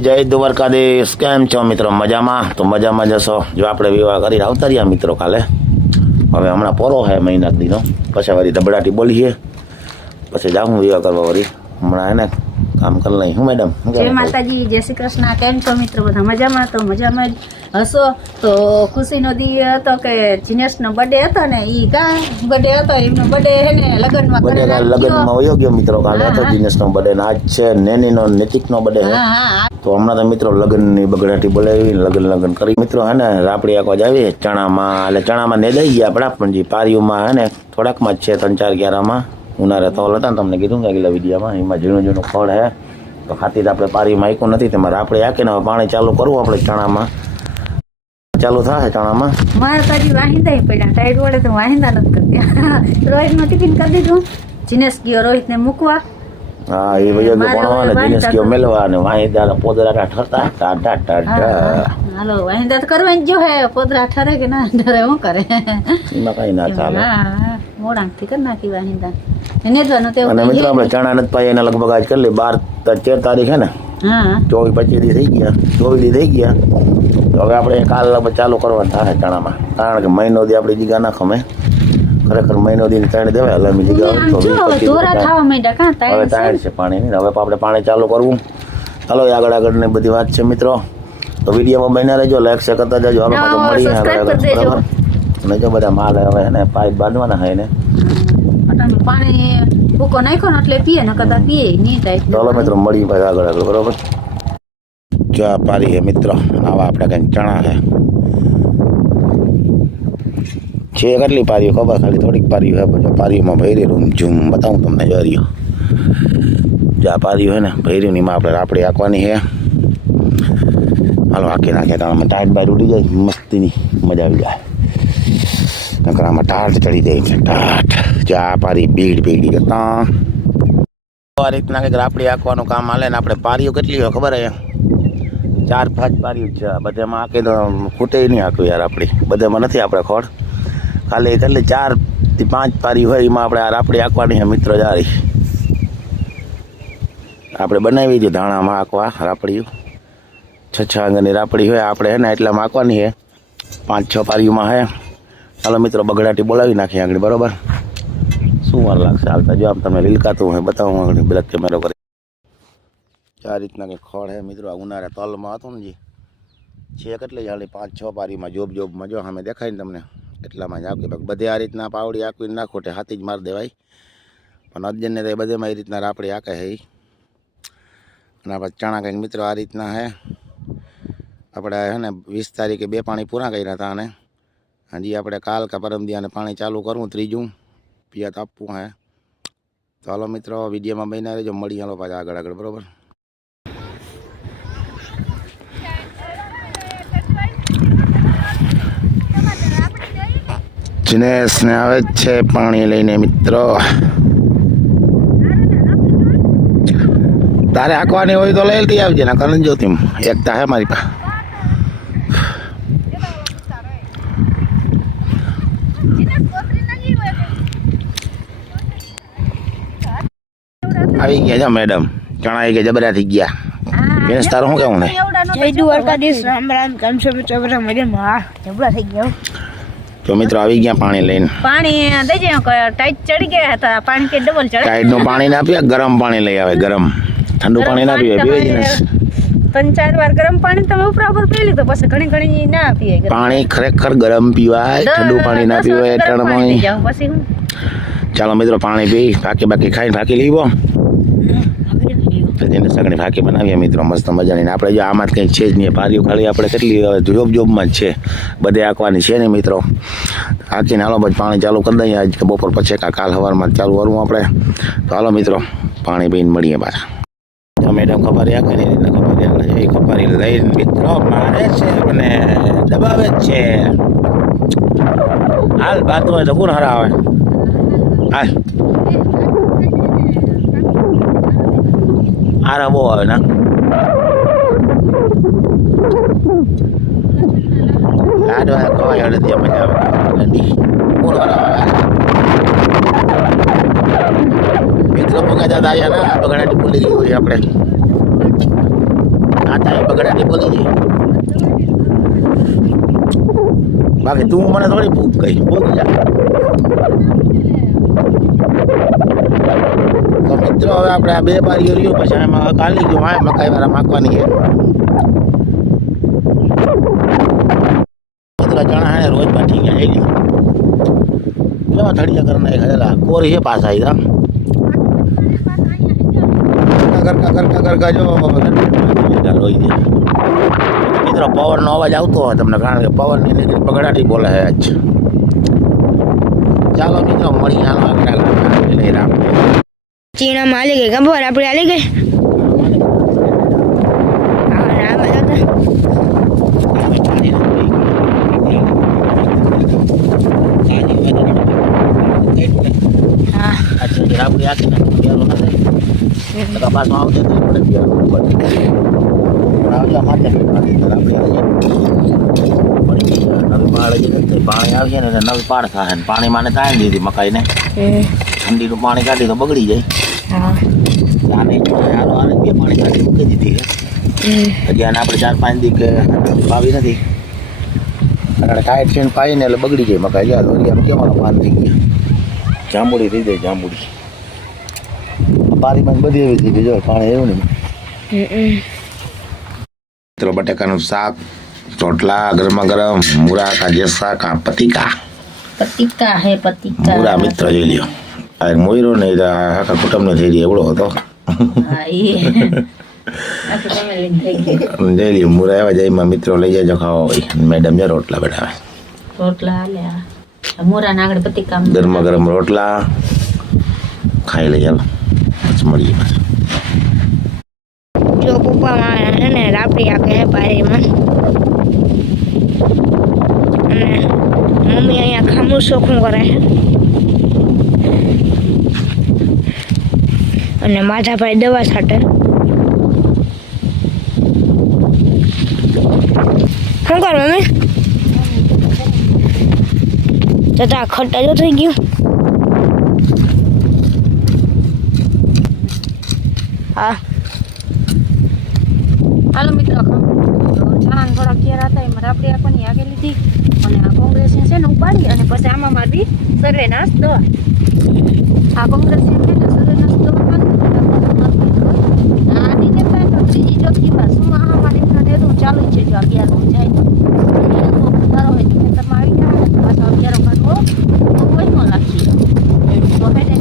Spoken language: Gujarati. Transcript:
જય દ્વારકાધીશ, કેમ છો મિત્રો? મજામાં? તો મજામાં જશો. જો આપણે વિવાહ કરીને આવતા રહ્યા મિત્રો કાલે. હવે હમણાં પોરો છે મહિના દીનો, પછી વળી ધબડાટી બોલીએ, પછી જાઉં વિવાહ કરવા વળી. હમણાં એને કામ કરી લઈ. હું મેડમ જય માતાજી, જય શ્રી કૃષ્ણ. કેમ છો મિત્રો? બધા મજામાં? તો મજામાં જ હશો. તો ખુશીનો દી હતો કે જીનેશનો બર્થડે હતો ને, ઈ કા બર્થડે હતો, એમનો બર્થડે હે ને લગનમાં લગનમાં વયો ગયો મિત્રો. કાલે હતો જીનેશનો બર્થડે ને આજ છે નેનીનો નૈતિકનો બર્થડે છે. તો હમણાં તો મિત્રો લગ્નની બગડાટી બોલાવી લગ્ન કરી મિત્રો હે ને રાપડી આખવા જાવી ચણામાં. એટલે ચણામાં ને દઈ ગયા આપણા પણ જે પારીઓમાં હે ને થોડાકમાં જ છે 3-4 ગ્યારામાં ઉનાળે તોલ હતા ને તમને કીધું કે આગલા વિડીયોમાં. એમાં ઝીણું ફળ હે તો ખાતી આપણે પારીમાં આંક્યું નથી. તેમાં રાપડી આંકીને હવે પાણી ચાલુ કરવું આપણે ચણામાં. ચાલુ થાય ચણામાં. મારે તાજી વાહિંદા પડ્યા ટાઈટ વડે તો વાહિંદા નથી કરતા. રોહિતનું ટિફિન કરી દીધું. જીનેશ ગયો રોહિતને મૂકવા. હા એ વયો ગયો ભણવા ને જીનેશ ગયો મેલવા અને વાહિંદા પોદરા ઠરતા ટાટા. હાલો વાહિંદા તો કરવા જ જો હે. પોદરા ઠરે કે ના ઠરે શું કરે એમાં કઈ ના ચાલે. હા મોડાથી કરી નાખી વાહિંદા નેદવાનું તે. અને મિત્રો આપણે ચણા નથી પાઈ એના લગભગ આજ કરી લે 12-13 તારીખ હે ને. હા 24-25 દી થઈ ગયા, 24 દી થઈ ગયા. તો હવે આપણે કાલ ચાલુ કરવાનું થાય ચણામાં. કારણ કે મહિનો દી આપણી જીગા ના ખમે. ખરેખર મહિનો દી ત્રણ દેવાય હલામી જીગા તો 20-25 હવે તાણ છે પાણી નહીં. હવે આપણે પાણી ચાલુ કરવું. ચાલો આગળ ની બધી વાત છે મિત્રો. તો વિડીયોમાં બન્યા રહેજો, લાઈક શેર કરતા જજો. હાલો પાછો મળીએ આગળ. અને જો બધા માલ હવે એને પાઇપ બાંધવાના હોય ને પાણી ભૂકો નાખ્યો ને એટલે પીએ ને કદાચ પીએ નહીં થાય. ચાલો મિત્રો મળીએ ભાઈ આગળ બરોબર. જો આ પારી હે મિત્રો, આવા આપણે કંઈક ચણા છે કેટલી પારીઓ ખબર ખાલી થોડીક પારીઓ હે. પછી પારીઓમાં ભૈરી રૂમ ઝૂમ બતાવું તમને. જો રહ્યો જો આ પારીઓ હે ને ભૈરીની માં આપણે રાપડી આંકવાની છે. હાલો આંકી નાખીએ તો આમાં ટાઈટ બાર ઉડી જાય મસ્તીની મજા આવી જાય. નકર આમાં ટાટ ચડી જાય છે ટાટ. જો આ પારી બીડી કરતા આ રીતના કંઈક રાપડી આંકવાનું કામ હાલે ને. આપણે પારીઓ કેટલી હોય ખબર હે? 4-5 પારીઓ છે. બધામાં આંકી તો ખૂટે નહીં આંકવું યાર. આપણી બધામાં નથી આપણે ખોડ. ખાલી કેટલી 4-5 પારી હોય એમાં આપણે આ રાપડી આંકવાની છે મિત્રો. જારી આપણે બનાવી હતી ધાણામાં આંકવા રાપડીઓ. 6 અંગની રાપડી હોય આપણે હે ને એટલામાં આંકવાની છે. 5-6 પારીઓમાં હે. ચાલો મિત્રો બગડાટી બોલાવી નાખીએ આગળ બરોબર. શું વાર લાગશે હાલતા. જો આમ તમને લીલકાતું હોય બતાવું આગળ બ્લેક કેમેરો કરી. આ રીતના કંઈક ખોળ હે મિત્રો. આ ઉનાળે તલમાં હતું ને જી છે કેટલી હાલી 5-6 પારીમાં જોબમાં જો સામે દેખાય ને તમને એટલામાં જ આંકી. બધે આ રીતના પાવડી આંકવીને ના ખોટે હાથી જ મારી દેવાય. પણ અજને તો બધેમાં એ રીતના રાપડી આંકે છે. અને આપણે ચણા કંઈક મિત્રો આ રીતના હે. આપણે હે ને 20 તારીખે 2 પાણી પૂરા કર્યા હતા. અને હજી આપણે કાલ કે પરમ દિયાને પાણી ચાલુ કરવું. 3જું પિયાત આપવું હે. તો હાલો મિત્રો વિડીયોમાં બન્યા રહેજો. મળી હાલો પાછા આગળ બરોબર. જીનેશ ને આવે જ છે પાણી લઈને મિત્રો. તારે આંકવાની હોય તો લઈ લઈ આવજે ના કરણ જોતી એકતા હે મારી પાસે. આવી ગયા છે મેડમ. ચણા આવી ગયા જબરા થઈ ગયા. જીનેશ તારું શું કેવું ને? જય દ્વારકાધીશ, રામ રામ. કેમ છો મિત્રો? બધા મજામાં? જબરા થઈ ગયા. તો મિત્રો આવી ગયા પાણી લઈને. પાણી દેજે ટાઈટ ચડી ગયા હતા. પાણી કે ડબલ ચડે. ટાઈટ નું પાણી ના પીએ, ગરમ પાણી લઈ આવે. ગરમ ઠંડુ પાણી ના પીવે. પીવે જીનેશ 3-4 વાર ગરમ પાણી તમે ઉપરા ઉપર પી લીધું પછી ઘણી ના પીએ. પાણી ખરેખર ગરમ પીવાય, ઠંડુ પાણી ના પીવાય. પછી હું ચાલો મિત્રો પાણી પી બાકી ખાઈને ભાકી લીવો. તેને સગણી ફાંકી બનાવીએ મિત્રો મસ્ત મજાની. આપણે જો આમાં કંઈક છે જ નહીં. પારીઓ ખાલી આપણે કેટલી હવે જોબમાં જ છે. બધે આંકવાની છે ને મિત્રો. આંકીને હાલો પછી પાણી ચાલુ કરી દઈએ. આજ બપોર પછી કાલ સવારમાં ચાલુ કરવું આપણે. તો હાલો મિત્રો પાણી પીને મળીએ પાછા. મેડમ ખબર આંકે ને ખબર એ ખબર લઈને મિત્રો મારે છે મને દબાવે જ છે. હાલ બાત હોય તો કોણ હરાવે? હાલ આરા બહુ આવે ને લાડવા ખવાય નથી મજા આવે. કોણ હરાવે મિત્રો? પગા દાદા આવ્યા ને બગડાટી ભૂલી ગયું હોય આપણે. આતા બગડાટી બોલી છે બાકી તું મને થોડી ભૂખ ગઈ ભૂખ જા તો મિત્રો હવે આપણે આ બે બારીઓ રહ્યો પછી એમાં કાલી ગયો વાય મકાઈ વાળા માખવાની છે મિત્રો ચણા હે રોજ બાટી ગયા હે કેવા થડિયા કરના એક હજલા કોરી છે પાછા ઈધા કરકા જો રોઈ દે મિત્રો પવનનો અવાજ આવતો હોય તમને કારણ કે પવનની નીકળી બગડાટી બોલે છે આજ ચાલો મિત્રો મળી હાલો આગળ લઈ રામ ચીણામાં હાલી ગઈ ખબર આપણે હાલી ગઈ આપણી આખી પાછો આવશે તો આપણે નવી પાડ પાણી આવશે ને નવી પાડ થાય ને પાણી માને તાણી દીધી મકાઈને ઠંડીનું પાણી કાઢી તો બગડી જાય આને આને બે પાણી કાઢી મૂકી દીધી હજી આને આપણે 4-5 દી કે પાવી નથી અને ટાઈટ છે પાઈને એટલે બગડી જાય મકાઈ યાદ વળી આમ કેવાનો પાન થઈ ગયા જાંબુડી થઈ જાય જાંબુડી પાણીમાં બધી એવી થઈ ગઈ જો પાણી એવું ને મિત્રો બટેકાનું શાક રોટલા ગરમા ગરમ મૂરા કાજેસા કા પતિકા હે પતિકા મૂરા મિત્ર જોઈ લ્યો આ મોયરો ને આખા કુટુંબનો થઈ ગયો એવડો હતો જઈ લ્યો મૂરા એવા જઈમાં મિત્રો લઈ જાજો ખાવા હોય મેડમ જે રોટલા બેઠાવે રોટલા લ્યા મોરા ના આગળ પતિકા ગરમા ગરમ રોટલા ખાઈ લઈ ચાલો પછી મળીએ પાછા જો પપ્પા મારા ને રાપડી આપે હે પારીમાં અને મમ્મી અહીંયા ખામું ચોખ્ખું કરે છે અને માધાભાઈ દવા છાંટે શું કર મમ્મી જતા ખટ્ટા જો થઈ ગયું હા હાલો મિત્રો ચણા થોડા ઘેર હતા એમાં રાબડી આપવાની આગે લીધી અને આ કોંગ્રેસ છે ને ઉપાડી અને પછી આમાં મારી સર્વેનાશ દવા આ કોંગ્રેસ છે ને સર્વેનાશ દવા આની ને પણ ત્રીજી ચોથીમાં શું મહામારી દેતું ચાલુ છે જો 11 જાય તારો હોય ખેતરમાં આવી જાય પાછો 11 કાઢવો કોઈ ન લાગી તો હેડે